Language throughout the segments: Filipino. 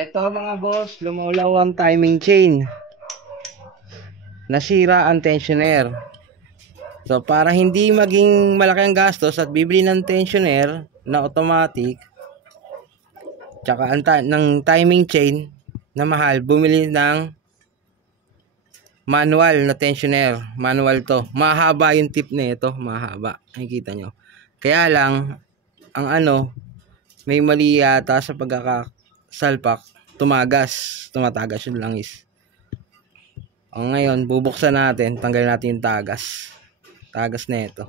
Eto mga boss, lumulaw ang timing chain. Nasira ang tensioner. So para hindi maging malaki ang gastos at bibili ng tensioner na automatic tsaka ng timing chain na mahal, bumili ng manual na tensioner. Manual to. Mahaba yung tip na ito, mahaba. Nakikita nyo. Kaya lang ang may mali yata sa pagkakasalpak. Tumatagas yung langis. O ngayon, bubuksan natin, tanggalin natin yung tagas na ito.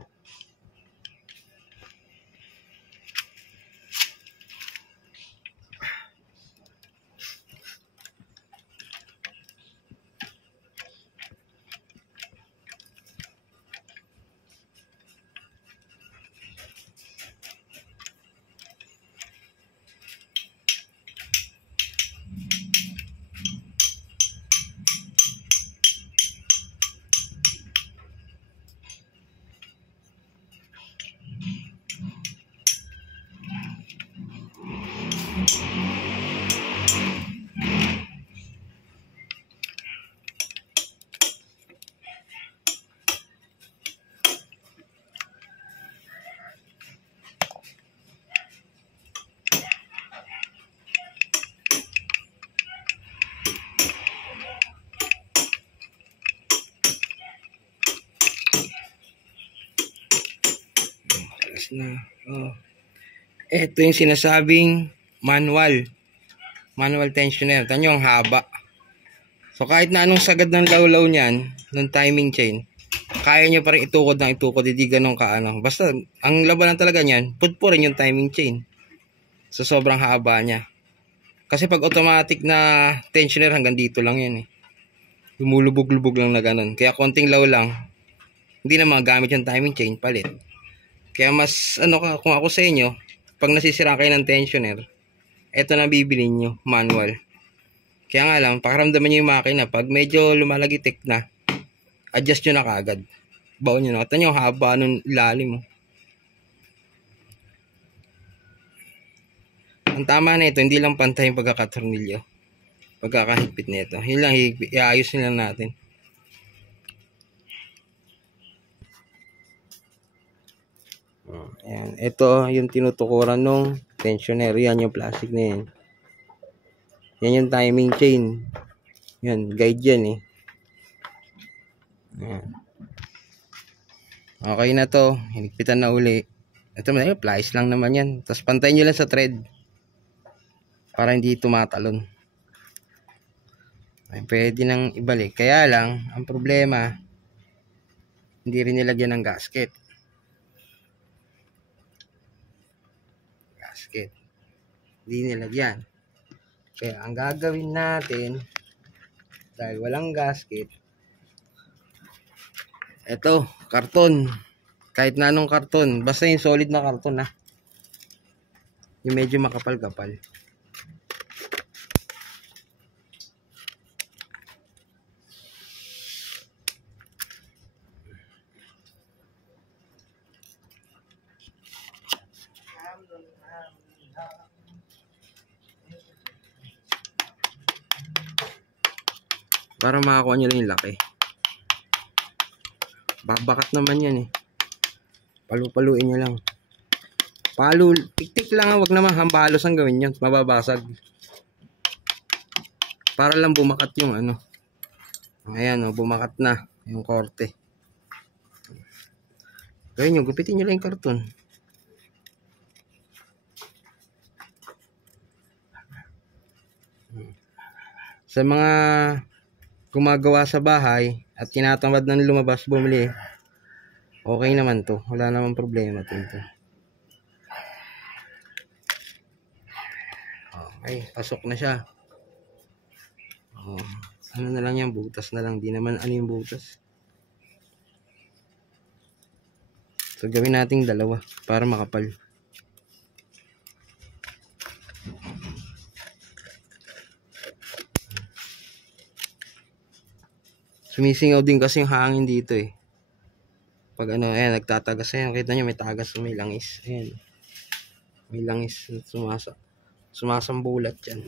Ito yung sinasabing manual tensioner. Tanyo ang haba. So kahit na anong sagad ng lawlaw niyan, ng timing chain, kaya nyo pa rin itukod, hindi ganun basta ang laban lang talaga niyan, putpurin yung timing chain. So sobrang haba niya. Kasi pag automatic na tensioner, hanggang dito lang yan lumulubog-lubog lang na ganun. Kaya konting law lang, hindi na magamit yung timing chain, palit. Kaya mas kung ako sa inyo, pag nasisira kayo ng tensioner, eto na bibili nyo, manual. Kaya nga lang, pakiramdaman nyo yung makina, pag medyo lumalagitik na, adjust nyo na kagad. Baon nyo na. Ito nyo, haba nun ilalim mo. Ang tama na ito, hindi lang pantay yung pagkakatornilyo. Pagkakahigpit na ito. Yun lang, iayos nyo lang natin. Ayan. Ito yung tinutukuran ng tensioner. Yan yung plastic na yan. Yan yung timing chain. Yan, guide yan Ayan. Okay na to. Hinigpitan na uli. Ito man, plies lang naman yan. Tapos pantayin nyo lang sa thread. Para hindi tumatalon. Ay, pwede nang ibalik. Kaya lang, ang problema, hindi rin nilagyan ng gasket. Hindi nilagyan. Kaya ang gagawin natin, dahil walang gasket, eto, karton. Kahit na anong karton, basta yung solid na karton yung medyo makapal-kapal. Para makakuha nyo lang yung laki. Babakat naman yan Palu-paluin nyo lang. Tik-tik lang wag naman hambalos ang gawin nyo. Mababasag. Para lang bumakat yung Ayan bumakat na yung korte. Gawin nyo, gupitin nyo lang yung karton. Sa mga gumagawa sa bahay at tinatamad na lumabas bumili, okay naman to, wala namang problema dito. Okay, pasok na siya. Ano na lang yan, butas na lang, di naman yung butas. So gawin nating dalawa para makapal. Sumisingaw din kasi yung hangin dito Pag ayan, nagtatagas ayan, kita nyo may tagas, may langis. Ayan. May langis sumasambulat yan.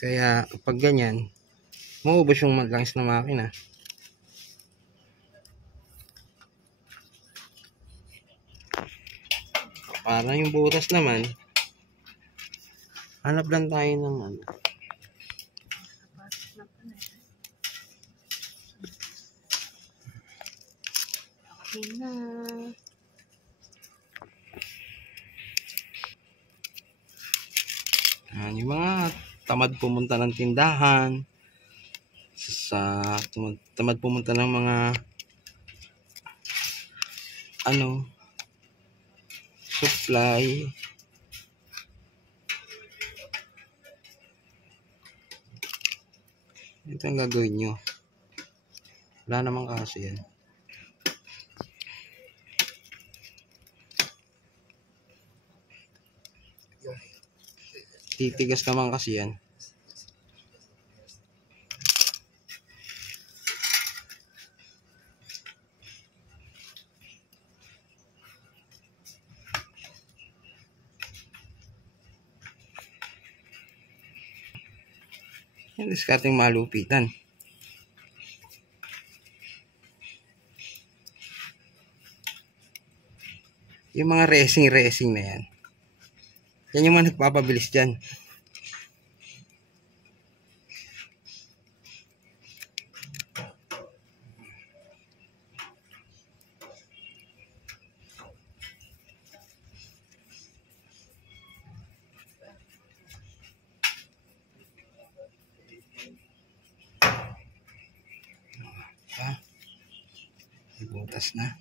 Kaya pag ganyan, maubos yung langis ng makina. Para yung butas naman, hanap lang tayo ng ano. Okay na. Yung mga tamad pumunta ng tindahan, tamad pumunta ng mga supply. Ito ang gagawin nyo. Wala namang kaso yan. Titigas naman kasi yan. Yan, discarding malupitan. Yung mga racing na yan. Yan yung mga nagpapabilis dyan. Butas na.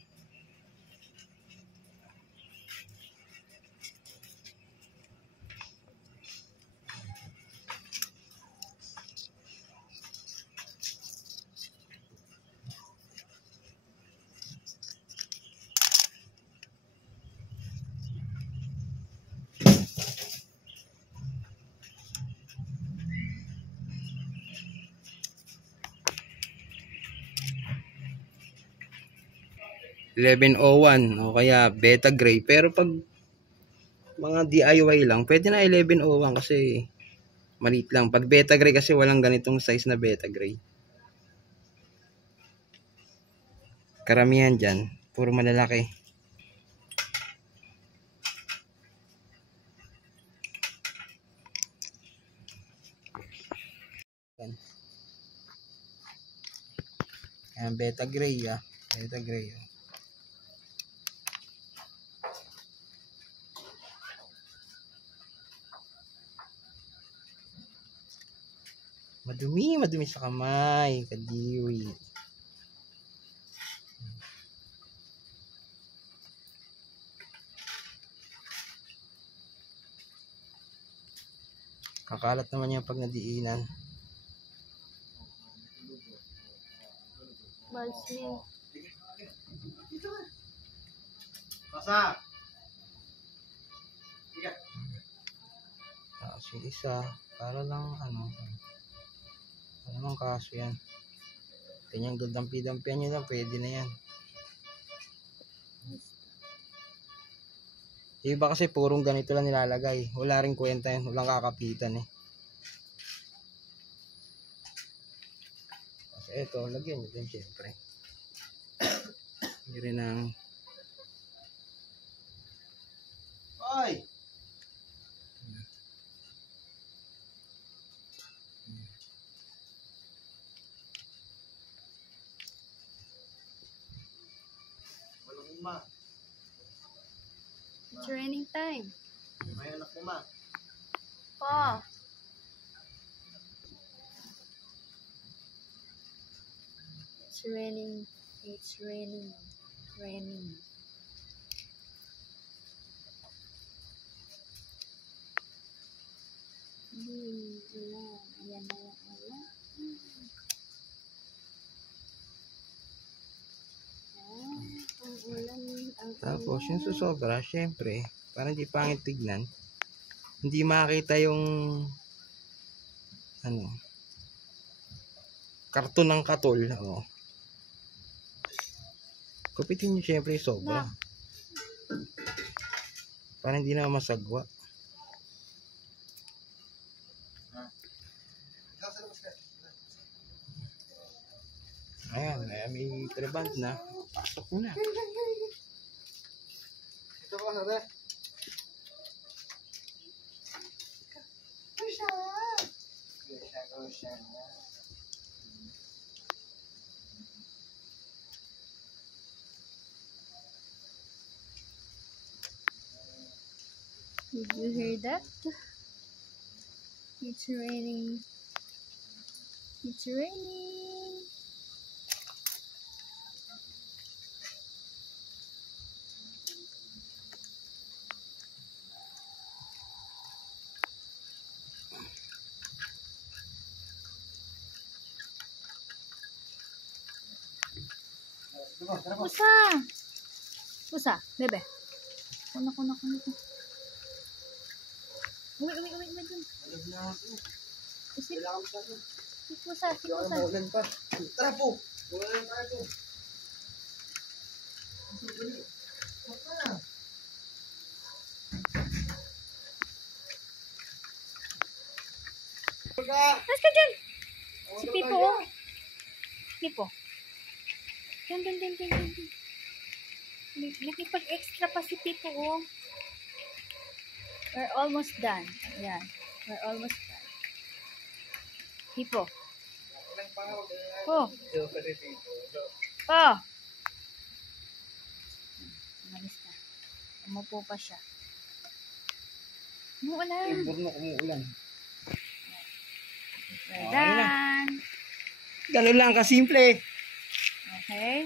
.1101 o kaya beta gray, pero pag mga DIY lang pwede na 1101 kasi maliit lang. Pag beta gray kasi walang ganitong size na beta gray, karamihan dyan puro malalaki. Ayan, beta gray beta gray madumi sa kamay, kadiwi. Kakalat naman yan pag nadiinan. Balsmin. Basa. Tapos yung isa, para lang namang kaso yan. Kanyang dampi-dampian nyo lang, pwede na yan. Yung iba kasi purong ganito lang nilalagay. Wala rin kwenta yan, walang kakapitan eh. Kasi ito, lagyan nyo din syempre. Hindi rin ang... Hoy! Walang ma. It's raining time. May anak mo ma. Pa. It's raining. It's raining. Raining. Ulan. Ayan na yung ulan. Ang ulan. Tapos yung susobra, syempre, para hindi pangit tignan, hindi makita yung karton ng katol. Kupitin nyo syempre yung sobra. Para hindi na masagwa. Ayan, may trabant na. Pasok mo na. Ito ba, sabi? Kusya. Did you hear that? It's raining. It's raining. Pusa! Pusa, bebe. Kuna. Uwi. Si pusa. Maulan pa. Tara po. Maulan tayo po. Mas ka dyan! Si Pipo, oh. Pipo. Dyan. Nakipag-extra pa si Pipo, oh. We're almost done. Ayan. We're almost done. Pipo. Oh. Oh. Umalis na. Umupo pa siya. Umuulan. Burno umuulan. We're done. Ganun lang kasimple. Okay.